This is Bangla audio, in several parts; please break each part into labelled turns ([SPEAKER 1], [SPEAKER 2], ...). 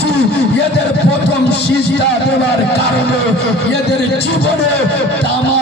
[SPEAKER 1] ভাবছি এদের প্রথম সিজদা দেওয়ার কারণে এদের জীবনে তামাম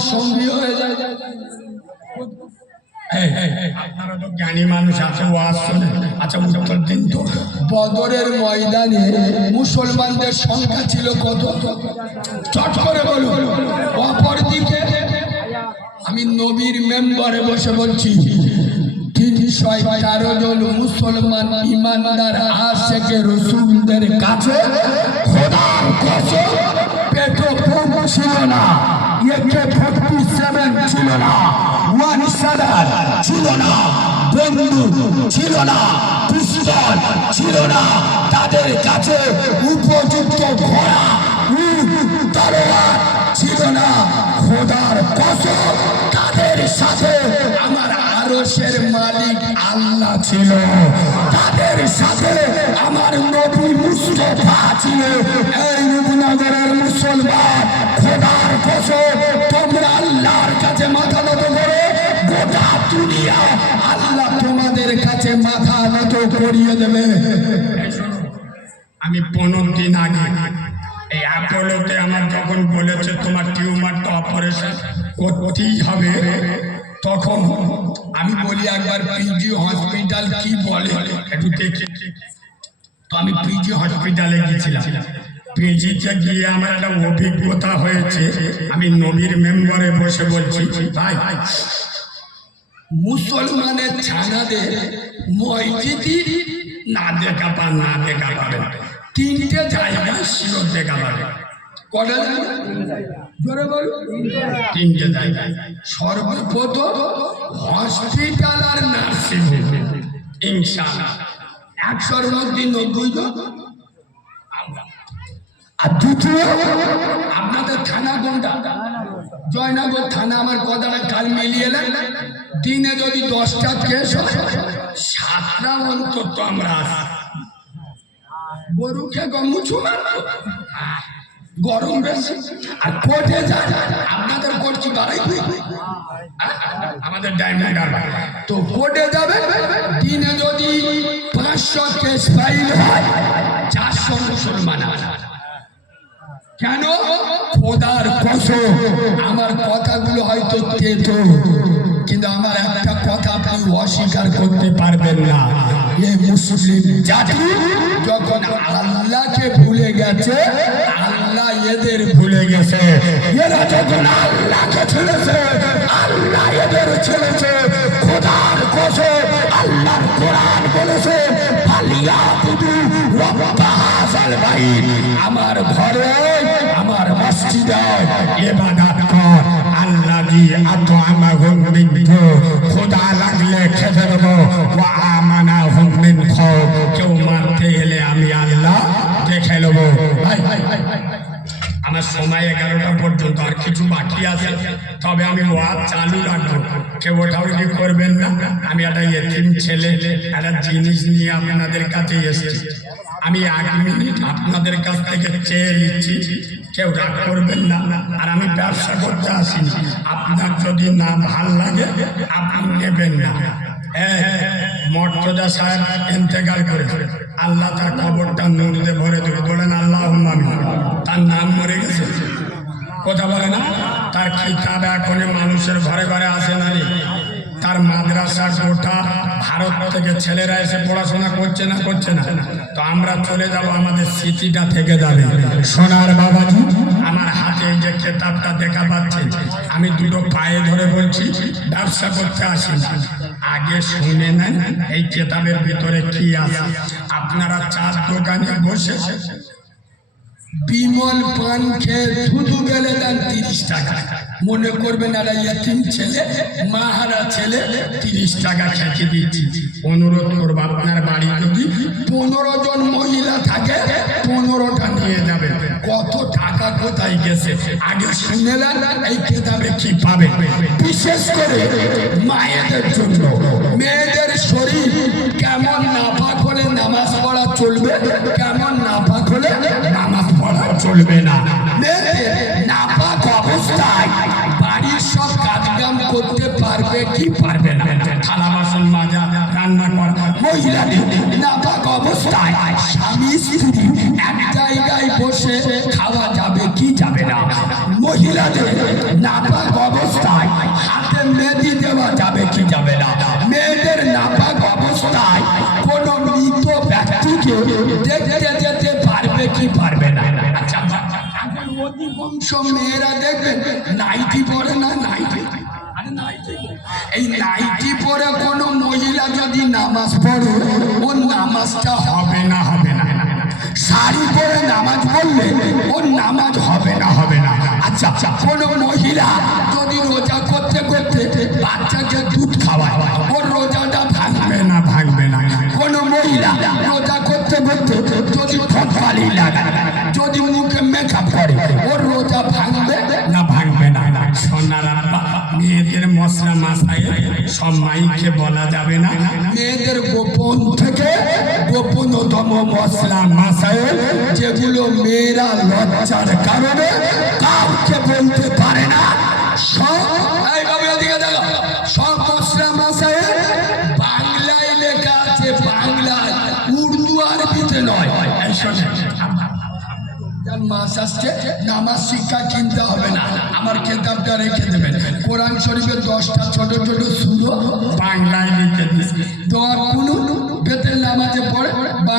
[SPEAKER 1] যদি সঙ্গী হয়ে যায়। এই, এই, এই, আপনারা তো জ্ঞানী মানুষ আছে ওয়াজ শোনে আচ্ছা উত্তর দিন তো। বদরের ময়দানে মুসলমানদের সংখ্যা ছিল কত? চট করে বলুন। অপরদিকে আমি নবীর মেম্বারে বসে বলছি তেরো জন মুসলমান ইমানদার আশেকে রসুলদের কাছে খোদার কসম পেটো ছিল না। একে ফোর্টি সেভেন ছিল না ওয়ান সাদার ছিল না বন্ধু ছিল না পিস্তল না তাদের কাছে উপযুক্ত ঘোড়া তলোয়ার ছিল না খোদার কসম তাদের সাথে আমার আরশের মালিক আল্লাহ ছিল। তাদের সাথে আমার নবী মুস্তফা ছিল। এই রূপনগরের মুসলমান, খোদার কসম, তোমরা আল্লাহর কাছে মাথা নত করো, গোটা দুনিয়া আল্লাহ তোমাদের কাছে মাথা নত করিয়ে দেবে।
[SPEAKER 2] আমি পনেরো দিন আগে এই অ্যাপোলোতে আমার যখন বলেছে তোমার টিউমারটা অপারেশন করতেই হবে
[SPEAKER 1] তখন আমি বলি একবার পিজি হসপিটাল কি বলে?
[SPEAKER 2] একটু দেখি। তো আমি পিজি হসপিটালে গিয়েছিলাম। পিজিতে গিয়ে আমার একটা অভিজ্ঞতা হয়েছে। আমি নবীর মেম্বারে বসে বলছি, ভাই,
[SPEAKER 1] মুসলমানের ছানাদের মসজিদি
[SPEAKER 2] না দেখা পান না দেখা পাবেন।
[SPEAKER 1] তিনটে জায়গা
[SPEAKER 2] জায়গায় শিরোর দেখা পাবেন।
[SPEAKER 1] কটা জোরে বলো।
[SPEAKER 2] তিনটে জায়গায়
[SPEAKER 1] সর্বপ্রথম হসপিটাল আর নার্সিং
[SPEAKER 2] ইনশাআল্লাহ।
[SPEAKER 1] একশোর মধ্যে নব্বই জন। আর দ্বিতীয় আপনাদের থানা কোনটা? জয়নগর থানা। আমার কথাটা কাল মিলিয়ে নেন। দিনে যদি দশটা কেস সাতটা অন্তত আমরা। গরুকে গমুছু গরম বেশি। আর কোর্টে যান, আপনাদের কোর্ট কি বাড়াই
[SPEAKER 2] আমাদের হারবার
[SPEAKER 1] তো কোর্টে যাবে, দিনে যদি পাঁচশো কেস ফাইল হয়, চারশো মুসলমান। কেন? খোদার কসম, আমার কথাগুলো হয়তো তেতো, কিন্তু আমার একটা কথা আপনি অস্বীকার করতে পারবেন না। এ মুসলিম জাতি যখন আল্লাহকে ভুলে গেছে এদের ভুলে গেছে। এরা যখন আল্লাহকে ছেড়েছে আল্লাহ এদের ছেড়েছে। খোদার কসম আল্লাহর কোরআন বলেছে আলিয়া বুদু রক্তাহাসাল ভাই আমার ঘরে আমার মসজিদে
[SPEAKER 2] এবাদাত কর। আল্লাহ দি আতো মিন জু খোদা লাগলে খেতে দেবো। ওয়া আমানা হুম মিন খৌফ কেউ মারতে গেলে আমি আল্লাহ দেখে নেব। ভাই ভাই, ভাই। আমার সময় এগারোটা পর্যন্ত আর কিছু বাকি আছে। তবে আমি ওয়াজ চালু রাখব। কেউ ওঠাও কি করবেন না? আমি একটা এতিম ছেলে, একটা জিনিস নিয়ে আপনাদের কাছে এসেছি। আমি এক মিনিট আপনাদের কাছ থেকে চেয়ে নিচ্ছি, কেউ রাগ করবেন না। আর আমি ব্যবসা করতে আসিনি। আপনার যদি না ভালো লাগে, আপনি মর্তজা সাহেব ইন্তেকাল করে। আল্লাহ তার খবরটা নদীতে ভরে দেবে বলেন আল্লাহ তার নাম মরে গেছে। কথা বলে না? তার কিতাব এখন মানুষের ঘরে ঘরে আসে না তার মাদ্রাসা গোটা ভারত থেকে ছেলেরা এসে পড়াশোনা করছে না করছে না। তো আমরা চলে যাব আমাদের স্মৃতিটা থেকে যাবে। সোনার বাবাজি, আমার হাতে যে কেতাবটা দেখা পাচ্ছে আমি দুটো পায়ে ধরে বলছি, ব্যবসা করতে আসি আগে শুনে নেন এই কেতাবের ভিতরে কি আছে। আপনারা চার দোকানে বসে
[SPEAKER 1] বিমল পান খেয়ে থুতু গেলে দেন তিরিশ টাকা। মনে করবেন তিন ছেলে, মাহারা ছেলে,
[SPEAKER 2] তিরিশ টাকা খেতে দিচ্ছি অনুরোধ করব, আপনার বাড়ি যদি
[SPEAKER 1] পনেরো জন মহিলা থাকে,
[SPEAKER 2] পনেরোটা নিয়ে যাবে।
[SPEAKER 1] কত টাকা কোথায় গেছে?
[SPEAKER 2] আগে শুনেলেন এই কেতাবে কি পাবে?
[SPEAKER 1] বিশেষ করে মায়েদের জন্য। মেয়েদের শরীর কেমন নাপাক হলে নামাজ পড়া চলবে, কেমন নাপাক হলে
[SPEAKER 2] নামাজ পড়া চলবে না। থালা বাসন মাজা রান্না করা
[SPEAKER 1] মহিলাদের নাপাক অবস্থায় স্বামী স্ত্রী এক জায়গায় বসে খাওয়া যাবে কি যাবে না। মহিলাদের নাপাক অবস্থায় হাতে মেহেদি দেওয়া যাবে কি যাবে না। মেয়েদের নাপাক অবস্থায় কোন মৃত ব্যক্তিকে দেখতে যেতে পারবে কি পারবে না। আচ্ছা অধিকাংশ মেয়েরা দেখবেন নাইটি পরে না নাইটি? আরে নাইটি? এই নাইটি নামাজ পড়ে ওর নামাজটা হবে
[SPEAKER 2] না হবে না।
[SPEAKER 1] শাড়ি পরে নামাজ পড়লে ওর নামাজ হবে না হবে না। আচ্ছা কোনো মহিলা যদি রোজা করতে করতে বাচ্চাকে দুধ খাওয়ায় ওর রোজাটা ভাঙবে
[SPEAKER 2] না ভাঙবে না।
[SPEAKER 1] কোনো মহিলা
[SPEAKER 2] মশলা মাসায়,
[SPEAKER 1] যেগুলো মেয়েরা লজ্জার কারণে কাউকে বলতে পারে না। সব সব মশলা মাসায়, বাংলায় লেখা আছে বাংলায় উর্দু আরবিতে নয়। মাস আসছে, নামাজ শিক্ষা কিনতে হবে না। আমার কেতাবটা রেখে দেবেন। কোরআন শরীফের দশটা ছোট ছোট সুরো
[SPEAKER 2] বাংলায় লিখে দিছি
[SPEAKER 1] দোয়া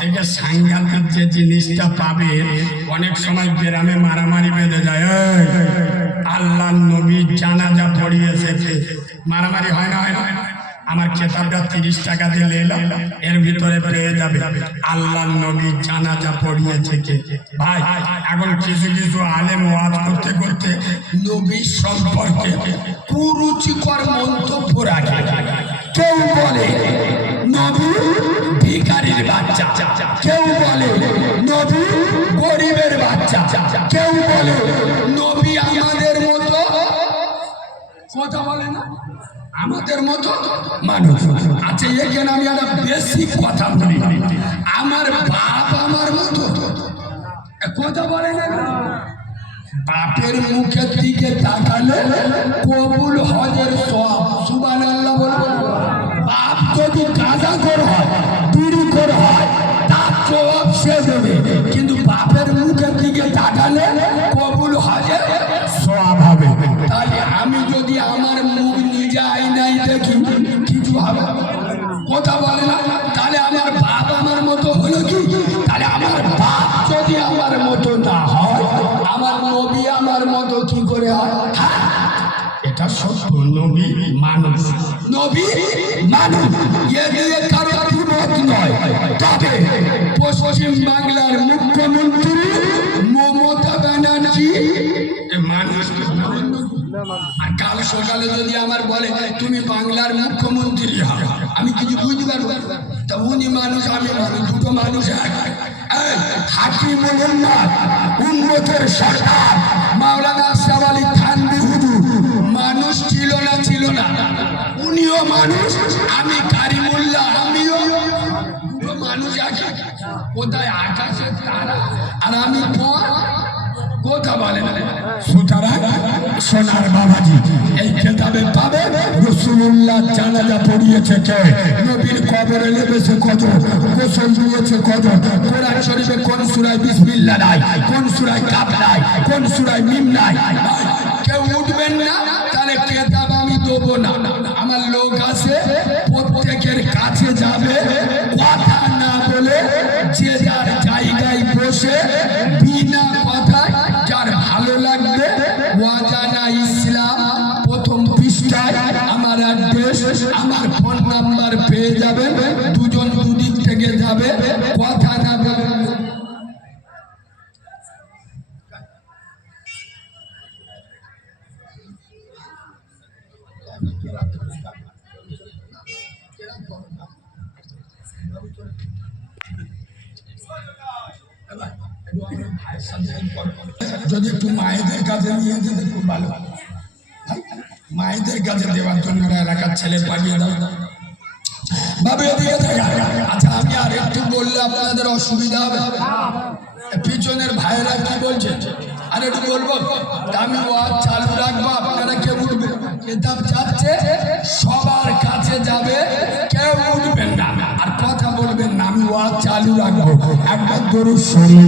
[SPEAKER 2] থেকে সাংঘাতিক যে জিনিসটা পাবে, অনেক সময় গ্রামে মারামারি বেঁধে যায় আল্লাহ নবী জানাজা পড়িয়েছে কে? মারামারি হয় না হয় না। আমার খেতাবটা তিরিশ টাকা দিলে এলো এর ভিতরে পেয়ে যাবে। আল্লাহ নবী জানাজা পড়িয়েছে ভাই, এখন কিছু কিছু আলেম ওয়াজ করতে করতে
[SPEAKER 1] নবী সম্পর্কে কুরুচিকর মন্তব্য রাখে। কেউ বলে নবী ভিখারির বাচ্চা। কেউ বলে, নবী গরিবের বাচ্চা। কেউ বলে, নবী আমাদের মতো কথা বলে না? আমাদের মতো মানুষ। আচ্ছা এখানে আমি একটা বেশি কথা বলি। আমার বাপ আমার মতো। কথা বলে না বাপের মুখের দিকে তাকালে কবুল হজের সব সুবান আল্লাহ বলবে বাপ যদি গাঁজা কর হয়, বিড়ি কর হয়, তার জবাব সে দেবে। কিন্তু বাপের মুখের দিকে তাকালে কবুল হজের
[SPEAKER 2] সব হবে।
[SPEAKER 1] তাহলে আমি যদি আমার মুখ নিজে আইনাই দেখি, কিছু হবে? কথা বলে না? তাহলে আমার বাপ আমার মতো হলো কি? তাহলে আমার বাপ যদি আমার মতো না হয়, আমার নবী আমার মতো কি করে হয়? হ্যাঁ
[SPEAKER 2] এটা সত্য। নবী মানুষ।
[SPEAKER 1] নবী মানুষ, এ কারও দ্বিমত নয়। তবে পশ্চিম বাংলার মুখ্যমন্ত্রী মমতা ব্যানার্জি আর কাল সকালে যদি আমার বলে, তুমি বাংলার মুখ্যমন্ত্রী হও আমি কিছু বুঝতে পারব তা উনি মানুষ, আমি মানুষ, দুটো মানুষ হাকিমুল উন্মতের সরকার, মাওলানা আশরাফ মানুষ, আমি কারিমুল্লাহ, আমিও। দুটো মানুষ এক কোথায় আকাশের তারা? আর আমি পর? কথা বলে
[SPEAKER 2] সুতরাং সোনার বাবাজি,
[SPEAKER 1] এই খেতাবে পাবে? রসুল্লাহ জানাজা পড়িয়েছে কে? নবীর কবরে লেবেছে কত? গোসল দিয়েছে কত? কোরআন শরীফে কোন সুরায় বিসমিল্লাহ নাই? কোন সুরায় কাপ নাই? কোন সুরায় মিম নাই? কেউ উঠবেন না, তাহলে খেতাব আমি দেবো না। লোক প্রত্যেকের কাছে যাবে। কথা না বলে যে যার জায়গায় বসে, বিনা কথায় যার ভালো লাগবে ওয়াজানা ইসলাম, প্রথম পৃষ্ঠায় আমার অ্যাড্রেস, আমার ফোন নাম্বার পেয়ে যাবেন, দুজন দুদিক থেকে যাবে, কথা না বলে যদি একটু মায়েদের কাছে নিয়ে যেতে খুব ভালো। মায়েদের কাছে দেওয়ার জন্য এলাকার ছেলে পাঠিয়ে দাও। আচ্ছা আমি আর একটু বললে আপনাদের অসুবিধা হবে। পিছনের ভাইয়েরা কি বলছে? আর একটু বলব আমি চালু রাখব, আপনারা কেউ উঠবে? সবার কাছে যাবে। ওয়াজ চালু রাখব। একটা
[SPEAKER 2] গরু শরীর